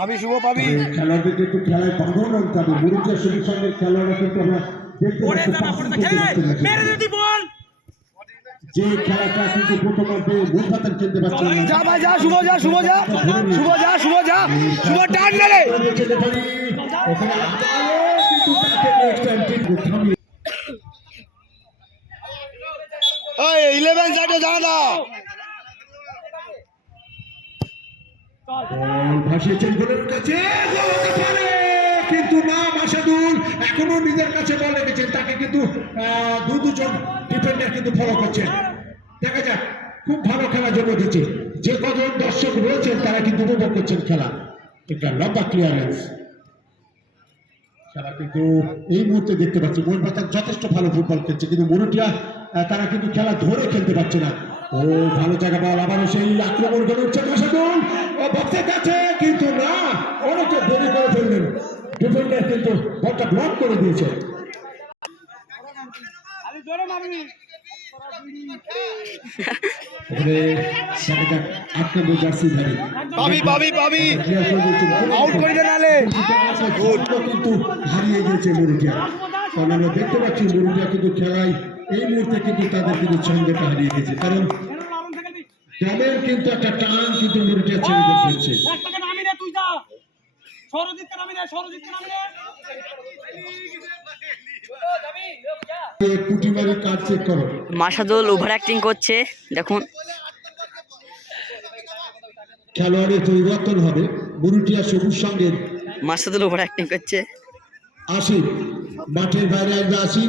পাবি শুভ পাবি খেলোয়াড়দের কিন্তু খেলায় বাঁধন আনতে হবে। মুরুজিয়া শুরুর সঙ্গে খেলোয়াড়রা কিন্তু আমরা দেখতে পাচ্ছি যে খেলাটা কিন্তু প্রথমার্ধে গোলপাতার খেলতে পারছে না। যা ভাই যা শুভ যা শুভ যা শুভ যা শুভ যা শুভ টান মেরে ওখানে আবারও কিন্তু তাকে নেক্সট টাইম ঠিক থামিয়ে ওই 11 সাইডে জানা দাও ভাসিয়েছেন গোলের কাছে, গোল হতে পারে কিন্তু না। মাশাদুল এখনো নিজের কাছে বল রেখেছেন, তাকে কিন্তু দুজন ডিফেন্ডার কিন্তু ফলো করছেন। দেখা যাক, খুব ভালো খেলা জমে উঠেছে। যে কজন দর্শক রয়েছেন তারা কিন্তু উপভোগ করছেন খেলা। একটা লম্বা ক্লিয়ারেন্স খেলা কিন্তু এই মুহূর্তে দেখতে পাচ্ছি গোলপাতা যথেষ্ট ভালো ফুটবল খেলছে, কিন্তু মরুটিয়া তারা কিন্তু খেলা ধরে খেলতে পারছে না। ও ভালো জায়গা বল, আবারও সেই আক্রমণ করে উঠছে মাশাদুল বক্সের কাছে, কিন্তু না, অনেকটা দেরি করে ফেললেন ডিফেন্ডার, কিন্তু বলটা ব্লক করে দিয়েছে। কিন্তু হারিয়ে গেছে মরুটিয়া। কারণ আমরা দেখতে পাচ্ছি মরুটিয়া কিন্তু খেলায় এই মুহূর্তে কিন্তু তাদের কিন্তু ছন্দটা হারিয়ে গেছে, কারণ দলের কিন্তু একটা টান কিন্তু মরুটিয়া ছেড়ে দিচ্ছে। মাশাদুল ওভার অ্যাক্টিং করছে, দেখুন খেলোয়াড়ের পরিবর্তন হবে। মরুটিয়া সবুজ সঙ্গে মাশাদুল ওভার অ্যাক্টিং করছে। আসি মাঠের বাইরে আমরা আসি।